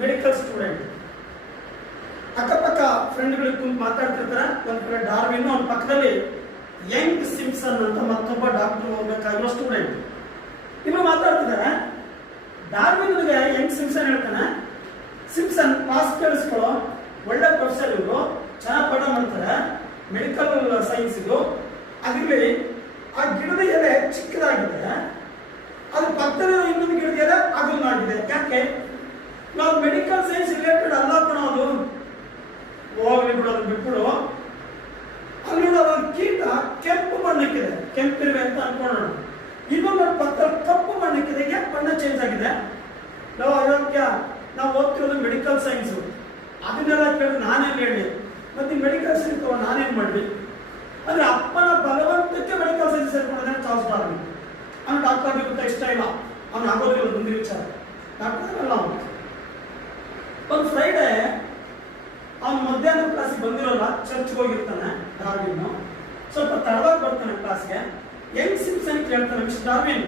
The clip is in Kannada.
Medical student. ಅಕ್ಕಪಕ್ಕ ಫ್ರೆಂಡ್ಗಳಿಗೆ ಕುಂತು ಮಾತಾಡ್ತಿರ್ತಾರೆ. ಒಂದ್ ಕಡೆ ಡಾರ್ವಿನ್, ಅವನ ಪಕ್ಕದಲ್ಲಿ ಯಂಗ್ ಸಿಂಪ್ಸನ್ ಅಂತ ಮತ್ತೊಬ್ಬ ಡಾಕ್ಟರ್ ಹೋಗ್ಬೇಕಾಗಿರೋ ಸ್ಟೂಡೆಂಟ್. ಇನ್ನು ಮಾತಾಡ್ತಿದ್ದಾರೆ. ಡಾರ್ವಿನ್ಗೆ ಯಂಗ್ ಸಿಂಪ್ಸನ್ ಹೇಳ್ತಾನೆ, ಸಿಂಪ್ಸನ್ ಕ್ಲಾಸ್ ಕೇಳಿಸ್ಕೊಳ್ಳೋ, ಒಳ್ಳೆ ಪ್ರೊಫೆಸರ್ ಇವರು, ಚೆನ್ನಾಗಿ ಪಾಠ ಮಾಡ್ತಾರೆ, ಮೆಡಿಕಲ್ ಸೈನ್ಸ್ ಇದು. ಅದ್ರಲ್ಲಿ ಆ ಗಿಡದ ಎಲೆ ಚಿಕ್ಕದಾಗಿದೆ, ಅದು ಪಕ್ಕದಲ್ಲಿ ಇನ್ನೊಂದು ಗಿಡದ ಎಲೆ ಅಗಲವಾಗಿದೆ. ಯಾಕೆ? ನಾವು ಮೆಡಿಕಲ್ ಸೈನ್ಸ್ ರಿಲೇಟೆಡ್ ಅಲ್ಲ ಕಣೋದು, ಹೋಗ್ಲಿ ಬಿಡೋದು ಬಿಟ್ಬಿಡು. ಅಲ್ಲಿ ಒಂದು ಕೀಟ ಕೆಂಪು ಬಣ್ಣಕ್ಕಿದೆ, ಕೆಂಪಿರುವೆ ಅಂತ ಅನ್ಕೊಳ್ಳೋಣ. ಇನ್ನೊಂದು ಪಕ್ಕದಲ್ಲಿ ಕಪ್ಪು ಬಣ್ಣಕ್ಕಿದೆ. ಯಾಕೆ ಬಣ್ಣ ಚೇಂಜ್ ಆಗಿದೆ? ನಾವು ಅಯೋಗ್ಯ, ನಾವು ಓದ್ತಿರೋದು ಮೆಡಿಕಲ್ ಸೈನ್ಸು, ಅದನ್ನೆಲ್ಲ ಕೇಳಿದ್ರೆ ನಾನೇನು ಹೇಳಿ, ಮತ್ತೆ ಮೆಡಿಕಲ್ ಸೈನ್ಸ್ ನಾನೇನು ಮಾಡಲಿ? ಅಂದ್ರೆ ಅಪ್ಪನ ಬಲವಂತಕ್ಕೆ ಮೆಡಿಕಲ್ ಸೈನ್ಸ್ ಸೇರ್ಕೊಳ್ಳೋದೇ ಚಾರ್ಲ್ಸ್ ಡಾರ್ವಿನ್. ಅವ್ನು ಡಾಕ್ಟರ್ ಆಗಲಿಕ್ಕೆ ಇಷ್ಟ ಇಲ್ಲ, ಅವ್ನು ಆಗೋದಿಲ್ಲ, ಮುಂದೆ ವಿಚಾರ. ಡಾಕ್ಟರ್ ಆಗಲ್ಲ ಅವನು. ಒಂದು ಫ್ರೈಡೆ ಅವನು ಮಧ್ಯಾಹ್ನ ಕ್ಲಾಸಿಗೆ ಬಂದಿರೋಲ್ಲ, ಚರ್ಚ್ಗೆ ಹೋಗಿರ್ತಾನೆ ಡಾರ್ವಿನ್. ಸ್ವಲ್ಪ ತಡವಾಗಿ ಬರ್ತಾನೆ ಕ್ಲಾಸ್ಗೆ. ಯಂಗ್ ಸಿಂಪ್ಸನ್ ಕೇಳ್ತಾನೆ, ಮಿಸ್ಟರ್ ಡಾರ್ವಿನ್,